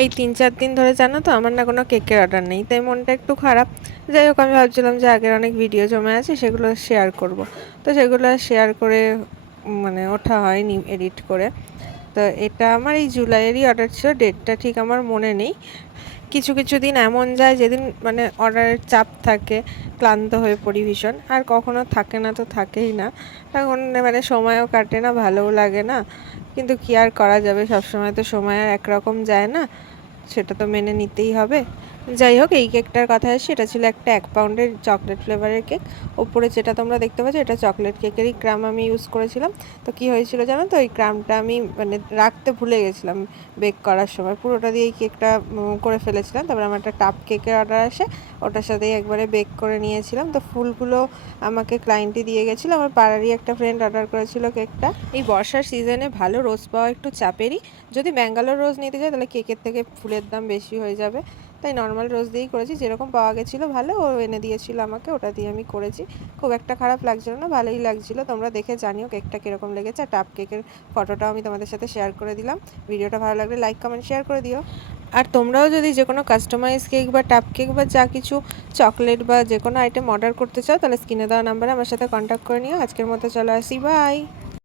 এই ৩-৪ দিন ধরে জানো তো আমার না কোনো কেকের অর্ডার নেই, তাই মনটা একটু খারাপ। যাই হোক, আমি ভাবছিলাম যে আগের অনেক ভিডিও জমে আছে, সেগুলো শেয়ার করব। তো সেগুলো শেয়ার করে মানে ওঠা হয়নি এডিট করে। তো এটা আমার এই জুলাইয়েরই অর্ডার ছিল, ডেটটা ঠিক আমার মনে নেই। কিছু কিছু দিন এমন যায় যেদিন মানে অর্ডারের চাপ থাকে, ক্লান্ত হয়ে পড়ি ভীষণ, আর কখনো থাকে না তো থাকেই না। তখন মানে সময়ও কাটে না, ভালোও লাগে না। কিন্তু কি আর করা যাবে, সবসময় তো সময় আর একরকম যায় না, সেটা তো মেনে নিতেই হবে। যাই হোক, এই কেকটার কথা আসছে, এটা ছিল একটা 1 পাউন্ডের চকলেট ফ্লেভারের কেক। ওপরে যেটা তোমরা দেখতে পাচ্ছ, এটা চকলেট কেকেরই ক্রাম আমি ইউজ করেছিলাম। তো কি হয়েছিল জানো তো, ওই ক্রামটা আমি মানে রাখতে ভুলে গেছিলাম বেক করার সময়, পুরোটা দিয়ে এই কেকটা করে ফেলেছিলাম। তারপরে আমার একটা কাপ কেকের অর্ডার আসে, ওটার সাথেই একবারে বেক করে নিয়েছিলাম। তো ফুলগুলো আমাকে ক্লায়েন্টই দিয়ে গেছিলো, আমার পাড়ারই একটা ফ্রেন্ড অর্ডার করেছিল কেকটা। এই বর্ষার সিজনে ভালো রোজ পাওয়া একটু চাপেরই। যদি ব্যাঙ্গালোর রোজ নিতে যাই তাহলে কেকের থেকে ফুলের দাম বেশি হয়ে যাবে, তাই নর্মাল রোজ দিয়েই করেছি। যেরকম পাওয়া গেছিলো ভালো, ও এনে দিয়েছিল আমাকে, ওটা দিয়ে আমি করেছি। খুব একটা খারাপ লাগছিল না, ভালোই লাগছিলো। তোমরা দেখে জানিও কেকটা কীরকম লেগেছে। আর টাপ কেকের ফটোটাও আমি তোমাদের সাথে শেয়ার করে দিলাম। ভিডিওটা ভালো লাগলে লাইক কমেন্ট শেয়ার করে দিও। আর তোমরাও যদি যে কোনো কাস্টমাইজ কেক বা টাপ কেক বা যা কিছু চকলেট বা যে কোনো আইটেম অর্ডার করতে চাও, তাহলে স্ক্রিনে দেওয়া নাম্বারে আমার সাথে কন্ট্যাক্ট করে নিও। আজকের মতো চলো আসি, বাই।